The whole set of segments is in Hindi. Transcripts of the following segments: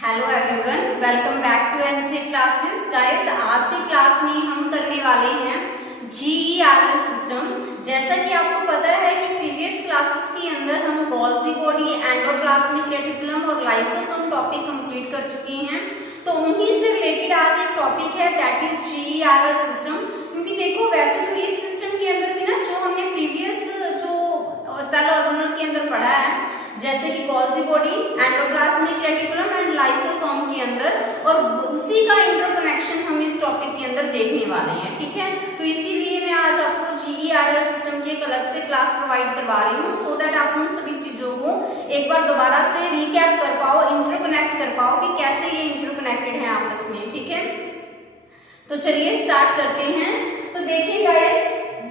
Hello everyone, welcome back to NJ classes. Guys, आज की क्लास में हम करने वाले हैं जीईआरएल सिस्टम। जैसा कि आपको पता है कि प्रीवियस क्लासेस के अंदर हम गोल्जी बॉडी, एंडोप्लाज्मिक रेटिकुलम और लाइसोसोम टॉपिक कंप्लीट कर चुके हैं। तो उन्हीं से रिलेटेड आज एक टॉपिक है, दैट इज जीईआरएल सिस्टम। क्योंकि देखो, वैसे तो इस सिस्टम के अंदर भी ना जो हमने प्रीवियस जो सेल ऑर्गेनल के अंदर पढ़ा है, जैसे कि Golgi body, endoplasmic reticulum and lysosome के अंदर, और उसी का इंटरकनेक्शन हम इस टॉपिक के अंदर देखने वाले हैं। ठीक है, तो इसीलिए मैं आज आपको जीईआरएल सिस्टम की एक अलग से क्लास प्रोवाइड करवा रही हूँ, सो दैट आप उन सभी चीजों को एक बार दोबारा से रिकैप कर पाओ, इंटरकनेक्ट कर पाओ कि कैसे ये इंटरकनेक्टेड है आपस में। ठीक है, तो चलिए स्टार्ट करते हैं। तो देखिए गाइस,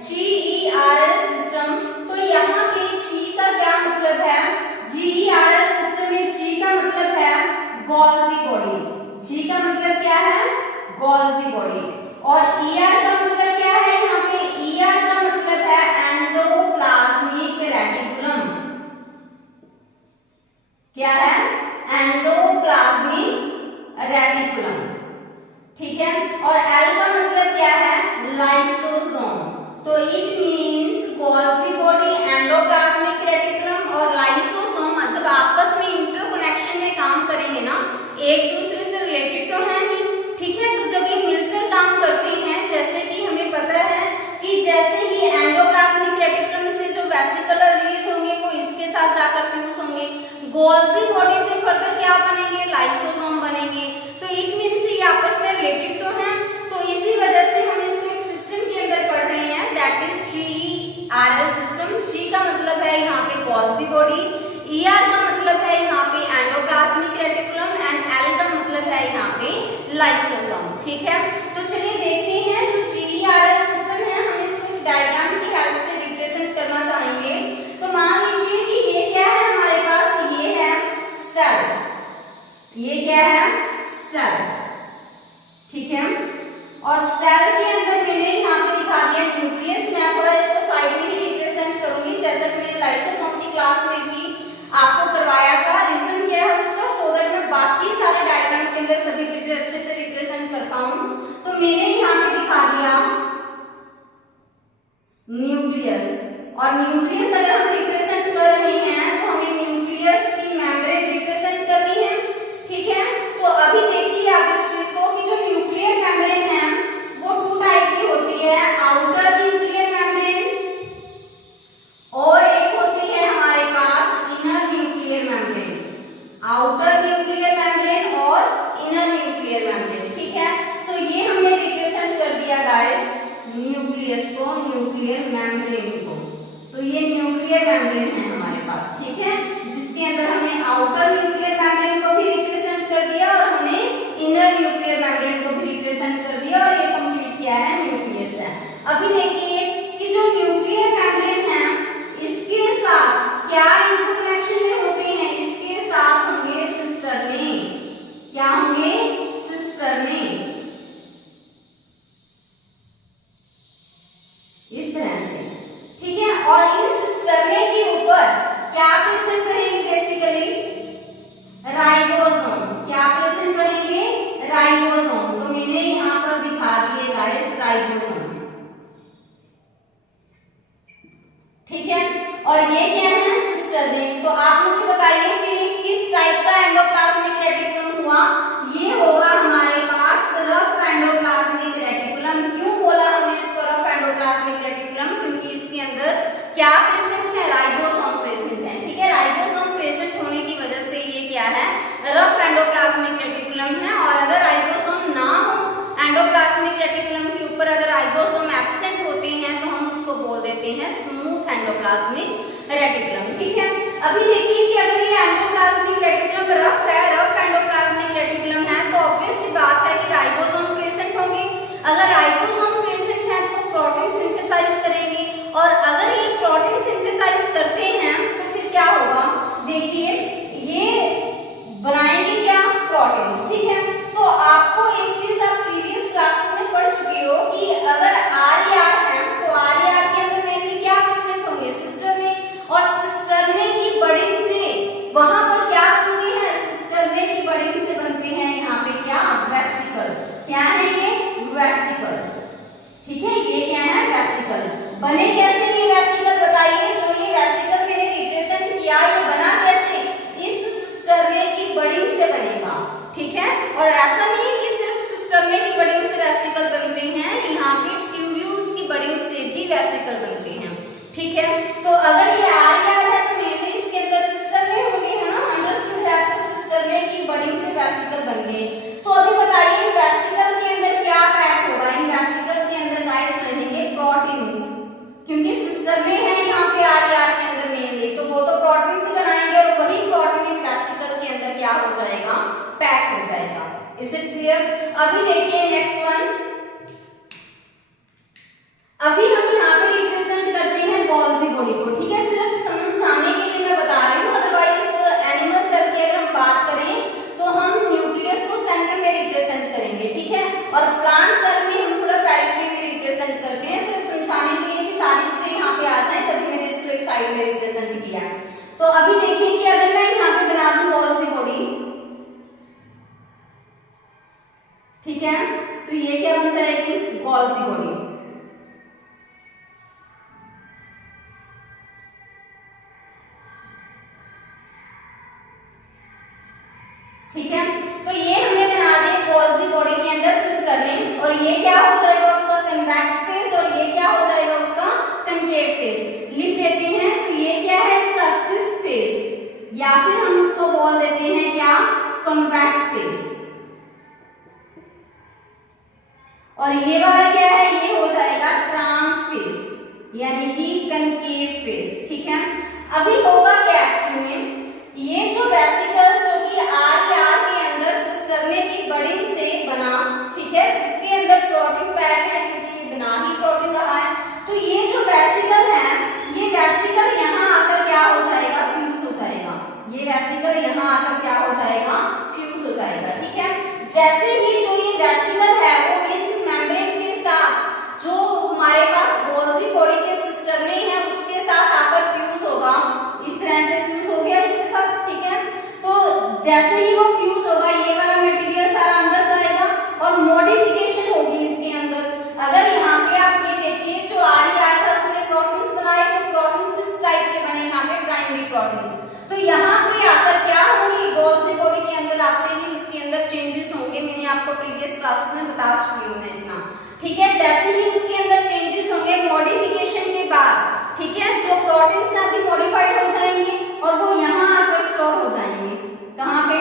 जीईआरएल सिस्टम, तो यहाँ पे जी का क्या मतलब है? जीईआरएल सिस्टम में जी का मतलब है गोल्जी बॉडी। जी का मतलब क्या है? Golgi body. और ईआर का मतलब क्या है? यहाँ पे ईआर का मतलब है एंडोप्लाज्मिक रेटिकुलम। क्या है? Endoplasmic reticulum. ठीक है, और एल का मतलब क्या है? लाइसोसोम। तो it means Golgi body, endoplasmic reticulum और लाइसोसोम जब आपस में इंटरकनेक्शन में काम करेंगे ना, एक दूसरे से रिलेटेड तो है ही। ठीक है, तो जब ये मिलकर काम करते हैं, जैसे कि हमें पता है कि जैसे ही एंडोप्लाज्मिक रेटिकुलम से जो वेसिकलर रिलीज होंगे वो इसके साथ जाकर फ्यूज होंगे, गोल्जी बॉडी से फर्दर क्या बनेंगे? लाइसोसोम बनेंगे। तो इट मींस ये आपस में रिलेटेड तो है। तो इसी वजह से हम इसको एक सिस्टम के अंदर पढ़ रहे हैं, दैट इज जीईआरएल सिस्टम। जी का मतलब है यहाँ पे गोल्जी बॉडी, ईआर का मतलब है यहाँ पे एंडोप्लाज्मिक रेटिकुलम एंड एल का मतलब है यहाँ पे लाइसोसोम। ठीक है, तो चलिए देखते हैं जो जीईआरएल सिस्टम है, हम इसको डायग्राम की हेल्प से रिप्रेजेंट करना चाहेंगे। तो मान लीजिए कि ये क्या है हमारे पास? ये है सेल। ये क्या है? सेल। ठीक है, और सेल के अंदर मैंने यहाँ पे दिखा दिया न्यूक्लियस। मैं थोड़ा इसको साइड में ही रिप्रेजेंट करूंगी, जैसा कि मैंने लाइसोसोम की क्लास में भी आपको करवाया था। रीजन क्या है उसका? सो दैट मैं बाकी सारे डायग्राम के अंदर सभी चीजें अच्छे से रिप्रेजेंट कर पाऊं। तो मैंने यहाँ पे दिखा दिया न्यूक्लियस, और न्यूक्लियस अगर हम रिप्रेजेंट कर रहे हैं तो हमें न्यूक्लियस की मेम्ब्रेन रिप्रेजेंट करनी है। ठीक है, तो अभी देखिए आप इस चीज को कि जो न्यूक्लियर मेम्ब्रेन है वो टू टाइप की होती है, आउटर न्यूक्लियर मेम्ब्रेन और एक होती है हमारे पास inner nuclear membrane. Outer nuclear membrane और इनर न्यूक्लियर मेम्ब्रेन। ठीक है, सो ये हमने रिप्रेजेंट कर दिया गाइस न्यूक्लियस को, न्यूक्लियर मेम्ब्रेन को। तो ये न्यूक्लियर मेम्ब्रेन है हमारे पास। ठीक है, जिसके अंदर हमने आउटर न्यूक्लियर मेम्ब्रेन को भी रिप्रेजेंट कर दिया और हमने इनर न्यूक्लियर मेम्ब्रेन को भी रिप्रेजेंट कर दिया, और ये कंप्लीट किया है न्यूक्लियस है। अभी देखिए कि जो न्यूक्लियर मेम्ब्रेन है इसके साथ क्या इंटरकनेक्शन में होते हैं? इसके साथ होंगे सिस्टरने। क्या होंगे? सिस्टरने। इस तरह से। ठीक है, और इन सिस्टरने के ऊपर क्या प्रेजेंट रहेंगे? Basically ribosome. क्या प्रेजेंट रहेंगे? राइबोसोम। तो मैंने यहाँ पर दिखा दिए गाइस राइबोसोम। ठीक है, और ये क्या है? सिस्टरने। तो आप मुझे बताइए कि किस टाइप का एंडोप्लाज्मिक रेटिकुलम हुआ? ये होगा हमारे पास रफ एंडोप्लाज्मिक रेटिकुलम। क्यों बोला हमने इसको रफ एंडोप्लाज्मिक रेटिकुलम? क्योंकि इसके अंदर क्या प्रेजेंट है? राइबोसोम प्रेजेंट है। ठीक है, राइबोसोम प्रेजेंट होने की वजह से ये क्या है? रफ एंडोप्लाज्मिक रेटिकुलम है। और अगर राइबोसोम ना हो एंडोप्लाज्मिक रेटिकुलम के ऊपर, अगर राइबोसोम एब्सेंट होते हैं तो हम उसको बोल देते हैं स्मूथ एंडोप्लाज्मिक रेटिकुलम। ठीक है, अभी देखिए कि अगर ये एंडोप्लाज्मिक रेटिकुलम रफ है, रफ एंडोप्लाज्मिक रेटिकुलम है, तो ऑब्वियस सी बात है कि राइबोसोम प्रेजेंट होंगे। अगर राइबोसोम प्रेजेंट है तो प्रोटीन सिंथेसाइज करेंगे, और अगर ये प्रोटीन सिंथेसाइज करते हैं तो फिर क्या होगा? देखिए, ये बनाएंगे क्या? प्रोटीन। ठीक है, तो आपको एक चीज आप प्रीवियस क्लासेस में पढ़ चुके हो कि अगर आरईआर है तो आरईआर के अंदर मेनली क्या प्रेजेंट होंगे? सिस्टरने। और सिस्टरने की बड़ी से वहां पर क्या बनते हैं? सिस्टरने बने कैसे ये वेसिकल बताइए, जो ये वेसिकल मैंने रिप्रेजेंट किया ये बना कैसे, इस सिस्टरने की बडिंग से बनेगा, ठीक है। और ऐसा नहीं है कि सिर्फ सिस्टरने की बडिंग से वेसिकल बनते हैं, यहाँ पे ट्यूब्यूल्स की बडिंग से भी वेसिकल बनते हैं, ठीक है। तो अगर ये आर है तो मेनली इसके अंदर सिस्टरने होंगे, है ना, अंडरस्टूड है, तो सिस्टरने की बडिंग से वेसिकल बन गए। तो अभी बताइए वेसिकल के अंदर क्या पैक होगा, इन वेसिकल के अंदर गाइस रहेंगे प्रोटीन्स, क्योंकि सिस्टरने है यहाँ पे आर के अंदर मेनली, तो वो तो प्रोटीन से बनाएंगे और वही प्रोटीन इन वेसिकल के अंदर क्या हो जाएगा, पैक हो जाएगा। Is it clear? अभी देखिए नेक्स्ट वन, अभी हम यहाँ पे रिप्रेजेंट करते हैं गोल्जी बॉडी को, ठीक है, सिर्फ समझाने के लिए मैं बता रही हूँ, अदरवाइज एनिमल सेल की अगर हम बात करें तो हम न्यूक्लियस को सेंटर में रिप्रेजेंट करेंगे, ठीक है, और प्लांट सेल में हम थोड़ा पेरिफेरी में रिप्रेजेंट करते हैं, सिर्फ समझाने के लिए कि सारी चीजें यहाँ पे आ जाए, तभी मैंने इसको एक साइड में रिप्रेजेंट किया। तो अभी देखिए कि अगर मैं यहाँ पे बना दूं गोल्जी बॉडी, ठीक है, तो ये क्या बन जाएगी, गोल्जी बॉडी, ठीक है। तो ये हमने बना दिए गोल्जी बॉडी के अंदर सिस्टरने, और ये क्या हो जाएगा उसका कन्वेक्स फेस, और ये क्या हो जाएगा उसका कनकेव फेस। लिख देते हैं, तो ये क्या है इसका सिस फेस, या फिर हम इसको बोल देते हैं क्या, कन्वेक्स फेस, और ये वाला क्या है, ये हो जाएगा ट्रांस फेस, यानी कि कनकेव फेस, ठीक है। अभी होगा क्या एक्चुअली में, ये जो वेसिकल जो कि आर के अंदर सिस्टरने की बडिंग से बना, ठीक है, जिसके अंदर प्रोटीन पैक है, क्योंकि ये बिना ही प्रोटीन रहा है, तो ये जो वेसिकल है, ये वेसिकल यहाँ आकर क्या हो जाएगा, फ्यूज हो जाएगा, ये वेसिकल यहाँ आकर क्या हो जाएगा, फ्यूज हो जाएगा, ठीक है। जैसे ही जो ये वेसिकल है वो इस मेम्ब्रेन के साथ जो हमारे पास गोल्जी बॉडी के सिस्टरने है उसके साथ आकर फ्यूज होगा, इस तरह से फ्यूज हो गया इसके साथ, ठीक है। तो जैसे ही वो फ्यूज होगा ये वाला मटेरियल सारा अंदर जाएगा और मॉडिफिकेशन होगी इसके अंदर। अगर यहाँ पे आप ये देखिए जो आर था उसने प्रोटीन्स बनाए, तो प्रोटीन्स किस टाइप के बने, यहाँ पे प्राइमरी प्रोटीन्स, तो यहाँ पे आकर क्या होंगे, गोल्जी बॉडी के अंदर आते ही इसके अंदर चेंजेस होंगे, मैंने आपको प्रीवियस क्लासेस में बता चुकी हूँ मैं इतना, ठीक है। जैसे ही उसके अंदर चेंजेस होंगे मॉडिफिकेशन के बाद, ठीक है, जो प्रोटीन्स हैं अभी मॉडिफाइड हो जाएंगे और वो यहाँ आकर स्टोर हो जाएंगे, कहाँ पे,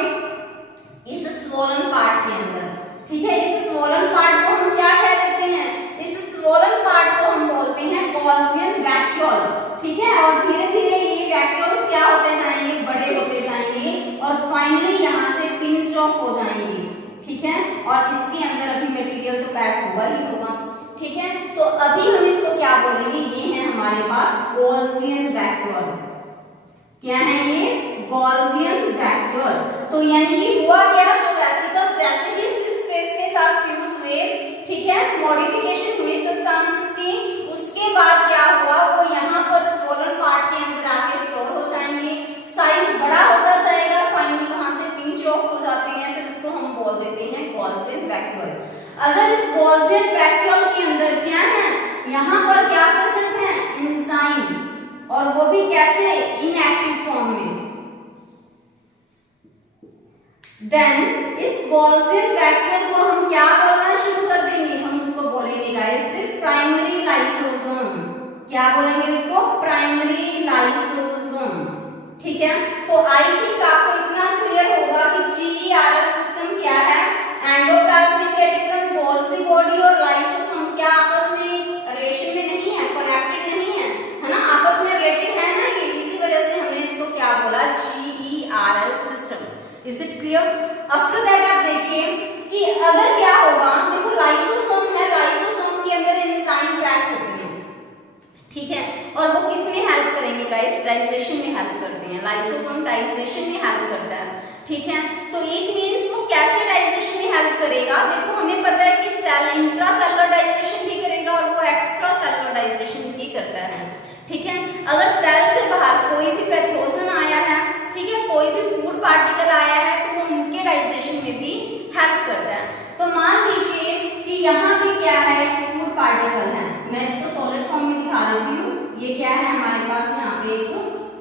इस स्वोलन पार्ट के अंदर, ठीक है। इस स्वोलन पार्ट को हम क्या कह देते हैं, इस स्वोलन पार्ट को हम बोलते हैं गोल्जियन वैक्यूल, ठीक है। और धीरे धीरे ये वैक्यूल क्या होते जाएंगे, बड़े होते जाएंगे और फाइनली यहाँ से पिंच ऑफ हो जाएंगे, ठीक है। और इसके अंदर अभी मटेरियल तो पैक होगा ही होगा, ठीक है। तो अभी हम इसको क्या बोलेंगे, ये है हमारे पास गोल्जियन वैक्यूल, क्या है ये, गोल्जियन वैक्यूल। तो यानी कि हुआ क्या, जो वेसिकल जैसे ही इस फेस के साथ फ्यूज हुए, ठीक है, मॉडिफिकेशन हुई सब्सटेंसेस की, उसके बाद क्या हुआ, वो यहाँ पर स्वोलन पार्ट के अंदर आके स्टोर हो जाएंगे, साइज बड़ा होता जाएगा, फाइनली वहां से पिंच ऑफ हो जाते हैं, तो इसको हम बोल देते हैं गोल्जियन वैक्यूल। अगर इस गोल्जियन वैक्यूल के अंदर क्या है, यहाँ पर क्या प्रेजेंट है, एंजाइम, और वो भी कैसे, इनएक्टिव फॉर्म में, देन इस गोल्जियन वैक्यूल को हम क्या बोलना शुरू कर देंगे, हम उसको बोलेंगे गाइस प्राइमरी लाइसोसोम, क्या बोलेंगे उसको, प्राइमरी लाइसोसोम, ठीक है। तो आई थिंक आपको इतना क्लियर होगा कि जीईआरएल सिस्टम क्या है, एंडोप्लाज्मिक रेटिकुलम, गोल्जी बॉडी और लाइसोसोम क्या आपस में रिलेशन में नहीं है, कनेक्टेड नहीं है ना, आपस में रिलेटेड है ना, ये इसी वजह से हमने इसको क्या बोला, GERL system. Is it clear? After that आप देखिए कि अगर क्या होगा, देखो लाइसोसोम है, लाइसोसोम के अंदर एंजाइम पैक होते हैं, ठीक है, और वो किस में हेल्प करेंगे गाइस, डाइजेशन में हेल्प करते हैं, लाइसोसोम डाइजेशन में हेल्प करता है, ठीक है। तो इट मींस वो कैसे डाइजेशन में हेल्प करेगा, देखो हमें पता है कि सेल इंट्रासेलुलर डाइजेशन भी करेगा और वो एक्स्ट्रा सेलुलर डाइजेशन भी करता है, ठीक है। अगर सेल से बाहर कोई भी पैथोजन आया है, ठीक है, कोई भी फूड पार्टिकल आया है, तो वो उनके डाइजेशन में भी हेल्प करता है। तो मान लीजिए कि यहाँ पे क्या है, फूड पार्टिकल है, मैं इसको सॉलिड फॉर्म में दिखा देती हूँ, ये क्या है हमारे पास यहाँ पे एक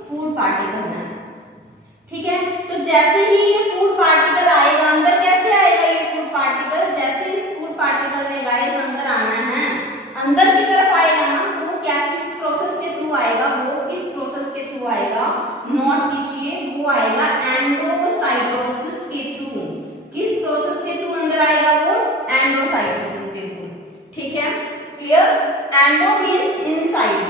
फूड पार्टिकल है। ठीक है, तो जैसे ही ये फूड पार्टिकल आएगा अंदर, कैसे आएगा ये फूड पार्टिकल, जैसे इस फूड पार्टिकल ने गाइस अंदर आना है, अंदर की तरफ आएगा ना, तो क्या किस प्रोसेस के थ्रू आएगा, वो किस प्रोसेस के थ्रू आएगा, नोट कीजिए, वो आएगा एंडोसाइटोसिस के थ्रू। किस प्रोसेस के थ्रू अंदर आएगा, वो एंडोसाइटोसिस के थ्रू। ठीक है, clear. Endo means inside,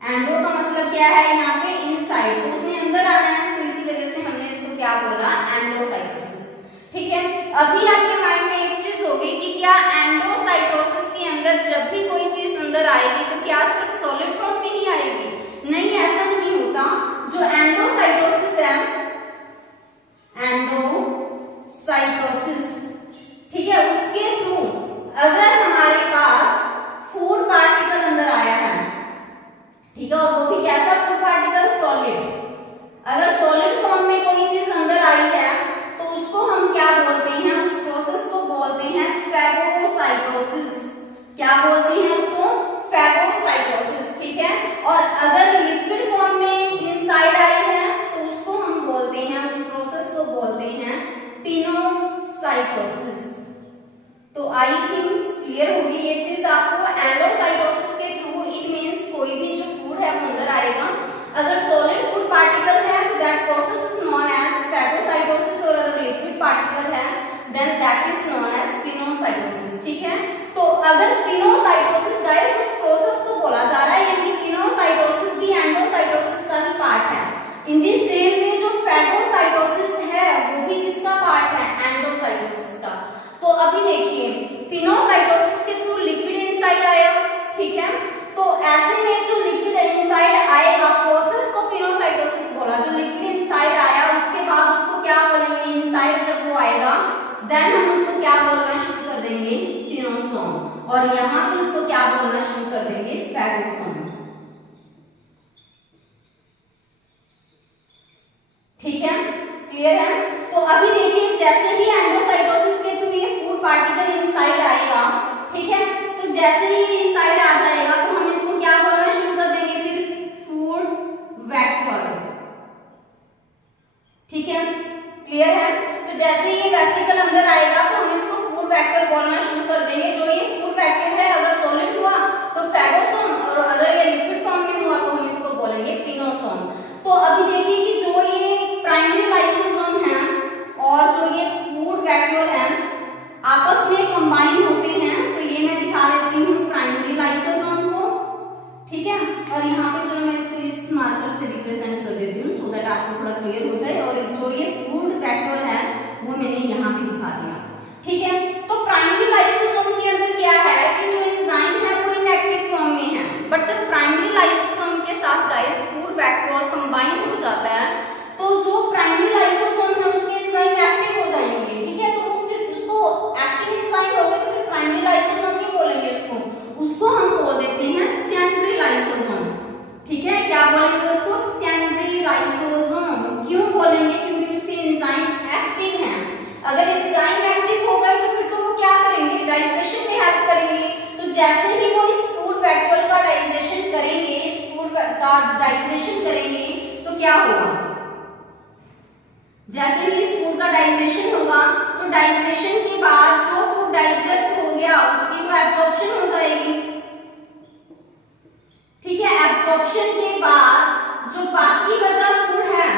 endo का मतलब क्या है यहाँ पे, इनसाइड, तो उसने अंदर आना है, तो इसी वजह से हमने इसको क्या बोला, एंडोसाइटोसिस। ठीक है, अभी आपके माइंड में एक चीज होगी कि क्या एंडोसाइटोसिस के अंदर जब भी कोई चीज अंदर आएगी तो क्या सिर्फ सॉलिड फॉर्म में ही आएगी? नहीं, ऐसा नहीं होता। जो एंडोसाइटोसिस है, एंडोसाइटोसिस, ठीक है, उसके थ्रू अगर हमारे पास फूड पार्टिकल अंदर आया है, ठीक है, और वो भी कैसा फूड पार्टिकल, सॉलिड, अगर सॉलिड फॉर्म में कोई चीज अंदर आई है तो उसको हम क्या बोलते हैं, उस प्रोसेस को बोलते हैं फैगोसाइटोसिस। क्या बोलते हैं उसको, फैगोसाइटोसिस। ठीक है, और अगर लिक्विड फॉर्म में इनसाइड आई है तो उसको हम बोलते हैं, उस प्रोसेस को बोलते हैं पिनोसाइटोसिस। तो आई थिंक क्लियर होगी ये चीज आपको। एंडोसाइटोसिस के थ्रू इट मींस कोई भी जो फूड है वो अंदर आएगा, अगर सॉलिड फूड पार्टिकल है तो that process is known as phagocytosis, और अगर लिक्विड पार्टिकल है then that is known as pinocytosis. ठीक है, तो अगर पिनोसाइटोसिस गाइस उस प्रोसेस को बोला जा रहा है, यानी पिनोसाइटोसिस भी एंडोसाइटोसिस का ही पार्ट है। इन दी सेम वे जो फैगोसाइटोसिस है वो भी किसका पार्ट है, एंडोसाइटोसिस का। तो अभी देखिए, पिनोसाइटोसिस के थ्रू लिक्विड इनसाइड आया, ठीक है, तो ऐसे में जो लिक्विड इनसाइड आएगा, प्रोसेस को पिनोसाइटोसिस बोला, जो लिक्विड इनसाइड आया उसके बाद उसको क्या बोलेंगे, इनसाइड जब वो आएगा देन हम उसको क्या बोलना शुरू कर देंगे, पिनोसोम, और यहाँ पे उसको क्या बोलना शुरू कर देंगे, फैगोसोम। ठीक है, क्लियर है। तो अभी देखिए, जैसे ही एंडोसाइटोसिस के थ्रू ये फूड पार्टिकल इनसाइड आएगा, ठीक है, तो जैसे ही इनसाइड आ जाएगा तो हम इसको क्या बोलना शुरू कर देंगे, फिर फूड वैक्यूल। ठीक है, क्लियर है। तो जैसे ही ये वेसिकल अंदर आएगा तो हम इसको फूड वैक्यूल बोलना शुरू कर देंगे। जो ये फूड वैक्यूल है अगर सॉलिड हुआ तो फैगोसोम, और अगर ये लिक्विड फॉर्म में हुआ तो हम इसको बोलेंगे पिनोसोम। तो अभी देखिए कि जो ये प्राइमरी लाइसोसोम है और जो ये फूड वैक्यूल है आपस में कंबाइन होते हैं, तो ये मैं दिखा देती हूँ प्राइमरी लाइसोसोम को। ठीक है, और यहाँ पे चलो मैं इसको इस मार्कर से रिप्रेजेंट कर देती हूँ सो दैट आपको थोड़ा क्लियर हो जाए। और जो ये फूड वैक्यूल है वो मैंने यहाँ पे दिखा दिया। ठीक है, तो प्राइमरी लाइसोसोम के अंदर क्या है कि जो एंजाइम है वो इनएक्टिव फॉर्म में है, बट जब प्राइमरी लाइसोसोम के साथ गाइस फूड वैक्यूल कंबाइन हो जाता है तो जो प्राइमरी लाइसोसोम है उसके एंजाइम एक्टिव हो जाएंगे। ठीक है, तो वो फिर उसको एक्टिव एंजाइम हो गए तो फिर प्राइमरी लाइसोसोम नहीं बोलेंगे उसको हम बोल देते हैं सेकेंडरी लाइसोसोम। ठीक है, क्या बोलेंगे उसको, सेकेंडरी लाइसोसोम। क्यों बोलेंगे, क्योंकि उसके एंजाइम एक्टिव हैं। अगर एंजाइम एक्टिव हो गए तो फिर तो वो क्या करेंगे, डाइजेशन में हेल्प करेंगे। तो जैसे ही वो इस फूड वैक्यूल का डाइजेशन करेंगे, इस फूड का डाइजेशन करेंगे तो क्या होगा, जैसे ही इस फूड का डाइजेशन होगा तो डाइजेशन के बाद जो फूड डाइजेस्ट हो गया उसकी तो एब्जॉर्प्शन हो जाएगी। ठीक है, एब्जॉर्प्शन के बाद जो बाकी बचा फूड है,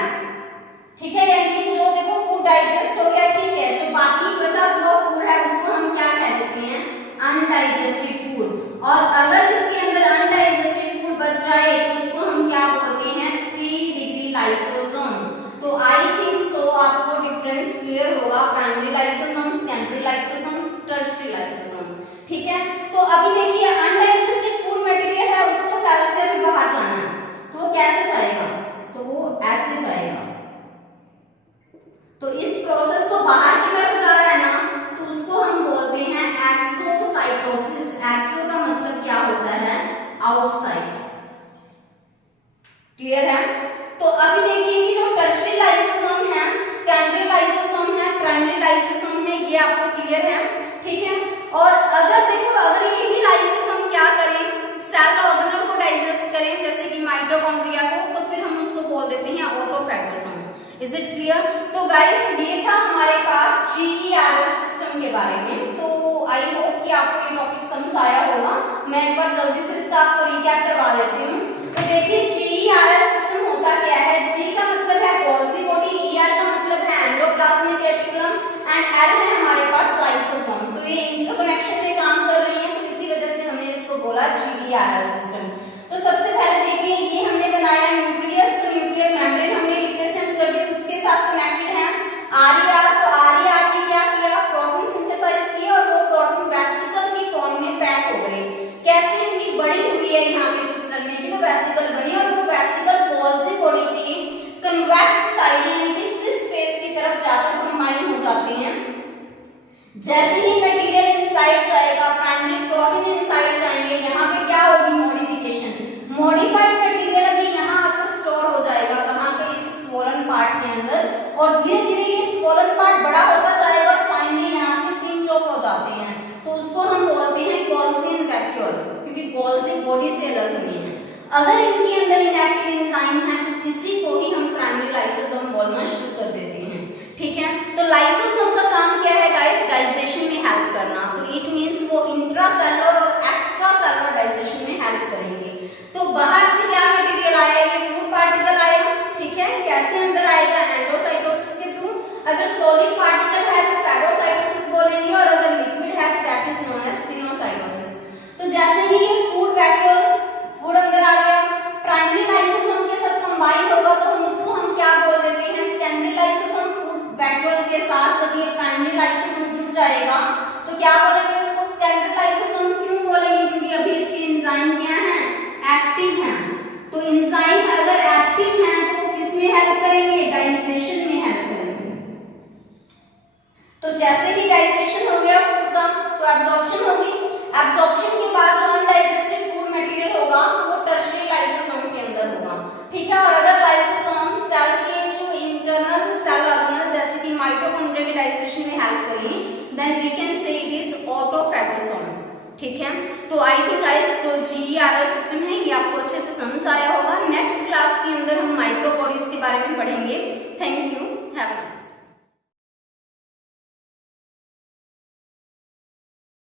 ठीक है, यानी कि जो देखो फूड डाइजेस्ट हो गया, ठीक है, जो बाकी बचा हुआ फूड है उसको हम क्या कह देते हैं, अनडाइजेस्टेड फूड। और अगर इसके अंदर अनडाइजेस्टेड फूड बच जाए तो उसको हम क्या बोलते हैं, 3 डिग्री लाइसोसोम। तो आई थिंक सो आपको डिफरेंस क्लियर होगा, primary lysosome, secondary lysosome, tertiary lysosome. ठीक है, तो अभी देखिए अनडाइजेस्टेड फूड मटेरियल है उसको सेल से भी बाहर जाना है तो वो कैसे जाएगा, तो वो ऐसे जाएगा। तो इस प्रोसेस को बाहर की तरफ जा रहा है ना तो उसको हम बोलते हैं एक्सोसाइटोसिस। एक्सो का मतलब क्या होता है, आउटसाइड। क्लियर है। तो अभी देखिए कि जो टर्शियरी लाइसोसोम है, सेकेंडरी लाइसोसोम है, प्राइमरी लाइसोसोम है, ये आपको क्लियर है। ठीक है, और अगर देखो अगर यही लाइसोसोम क्या करें, सेल ऑर्गेनाइज माइटोकॉन्ड्रिया को, तो फिर हम उसको बोल देते हैं ऑटोफैगोसोम। Is it clear? तो गाइस ये था हमारे पास GERL सिस्टम के बारे में। तो आई होप कि आपको ये टॉपिक समझ आया होगा। मैं एक बार जल्दी से इसका आपको रिकैप करवा देती हूँ। तो देखिए GERL सिस्टम होता क्या है। G का मतलब है गोल्जी बॉडी, ER का मतलब है एंडोप्लाज्मिक रेटिकुलम एंड L है हमारे पास लाइसोसोम। तो ये इंटरकनेक्शन में काम कर रही है, तो इसी वजह से हमने इसको बोला GERL सिस्टम। तो सबसे पहले देखिए ये हमने बनाया न्यूक्लियस, तो न्यूक्लियर मेम्ब्रेन हमने रिप्रेजेंट कर दिया, उसके साथ कनेक्टेड है RER। तो RER ने क्या किया, प्रोटीन सिंथेसाइज किया और वो प्रोटीन वेसिकल की फॉर्म में पैक हो गई। कैसे इतनी बड़ी हुई है यहाँ पे सिस्टम में कि वो वेसिकल बनी, और वो वेसिकल गोल्जी बॉडी की कन्वेक्स साइड यानी कि सिस फेस की तरफ जाकर कंबाइन हो जाते हैं। जैसे ही मटेरियल इनसाइड जाएगा, प्राइमरी प्रोटीन इनसाइड जाएंगे, यहाँ पे क्या होगी, मॉडिफिकेशन। मॉडिफाइड मटेरियल अभी यहाँ आकर स्टोर हो जाएगा, कहाँ पे, इस स्वोलन पार्ट के अंदर, और धीरे धीरे ये स्वोलन पार्ट बड़ा होता जाएगा और फाइनली यहाँ से पिंच ऑफ हो जाते हैं। तो उसको हम बोलते हैं गोल्जियन वैक्यूल, क्योंकि गोल्जी बॉडी से अलग हुई है। अगर इनके अंदर इनएक्टिव एंजाइम है तो इसी को ही हम प्राइमरी लाइसोसोम बोलना शुरू कर देते हैं। ठीक है, तो लाइसोसोम का काम क्या है गाइस, डाइजेशन में हेल्प करना। तो इट मींस वो इंट्रासेलुलर और एक्स्ट्रासेलुलर डाइजेशन में हेल्प करेंगे। तो बाहर से क्या मटेरियल आया, ये फूड पार्टिकल आया। ठीक है, कैसे अंदर आएगा, एंडोसाइटोसिस के थ्रू। अगर सॉलिड पार्टिकल है तो फैगोसाइटोसिस बोलेंगे, और अगर लिक्विड है तो that is known as pinocytosis. तो जैसे ही ये फूड वैक्यूल, फूड अंदर आ गया, प्राइमरी लाइसोसोम के साथ कंबाइन होगा, तो उसको हम क्या बोल देते हैं, सेकेंडरी लाइसोसोम। फूड वैक्यूल के साथ जब ये प्राइमरी लाइसोसोम जुड़ जाएगा तो क्या बोलेंगे उसको, सेकेंडरी लाइसोसोम। क्यों बोलेंगे, क्योंकि अभी इसके एंजाइम क्या है, एक्टिव हैं। तो एंजाइम अगर एक्टिव हैं तो किसमें हेल्प करेंगे, डाइजेशन में हेल्प करेंगे। तो जैसे ही डाइजेशन हो गया फूड का, तो एब्जॉर्प्शन होगी। एब्जॉर्प्शन के बाद जो अनडाइजेस्टेड फूड मटेरियल होगा तो वो टर्शियरी लाइसोसोम के अंदर होगा। ठीक है, और अगर लाइसोसोम सेल के जो इंटरनल सेल ऑर्गेनल जैसे कि माइटोकॉन्ड्रिया के डाइजेशन में हेल्प करेंगे, then we can say it is autophagosome. ठीक है, तो आई थिंक गाइस जो GERL सिस्टम है ये आपको अच्छे से समझ आया होगा। नेक्स्ट क्लास के अंदर हम माइक्रोबॉडीज के बारे में पढ़ेंगे। Thank you, have a